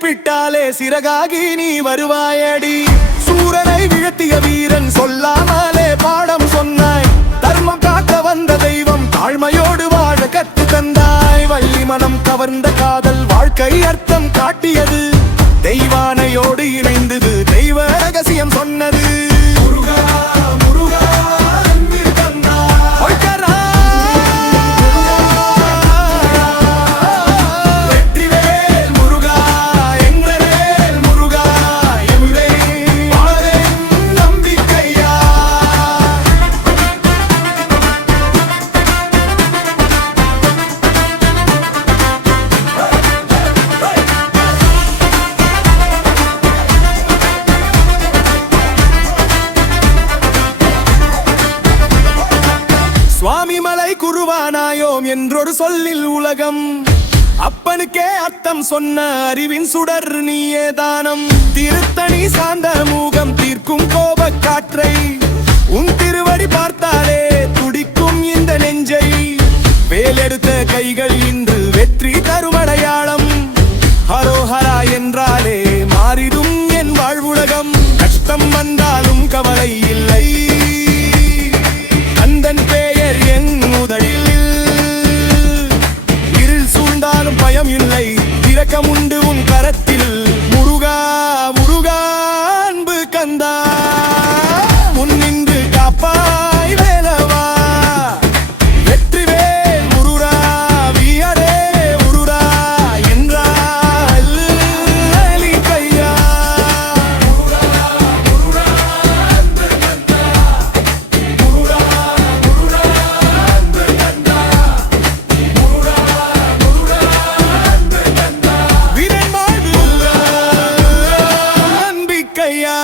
கூப்பிட்டாலே சிறகாகி நீ வருவாயடி. சூரனை வீழ்த்திய வீரன் சொல்லாமலே பாடம் சொன்னாய். தர்மம் காக்க வந்த தெய்வம் தாழ்மையோடு வாழ கத்து தந்தாய். வள்ளி மனம் கவர்ந்த காதல் வாழ்க்கை அர்த்தம் காட்டியது. தெய்வானையோடு இணைந்தது தெய்வ ரகசியம் சொன்னது. சுவாமிமலை குருவானாயோம் என்றொரு சொல்லில் உலகம். அப்பனுக்கே அர்த்தம் சொன்ன அறிவின் சுடர் நீயே தானம். திருத்தணி சார்ந்த மூகம் தீர்க்கும் கோப காற்றை உன் திருவடி பார்த்தாலே துடிக்கும் இந்த நெஞ்சை. வேலெடுத்த கைகள் இன்று வெற்றி தருமடையாளம். ஹரோஹரா என்றாலே மாறிடும் என் வாழ்வுலகம். கஷ்டம் வந்தாலும் கவலை இல்லை. கந்தன் பெயர் என் முதலில். இருள் சூழ்ந்தாலும் பயம் இல்லை. இரக்கம் உண்டு உன் கரத்தில். முருகா முருகா அன்பு கந்தா முன்னின்று காப்பாய் வேலவா. வெற்றிவேல் முருகா வீரரே முருகா என்றால் கையா. நம்பிக்கையா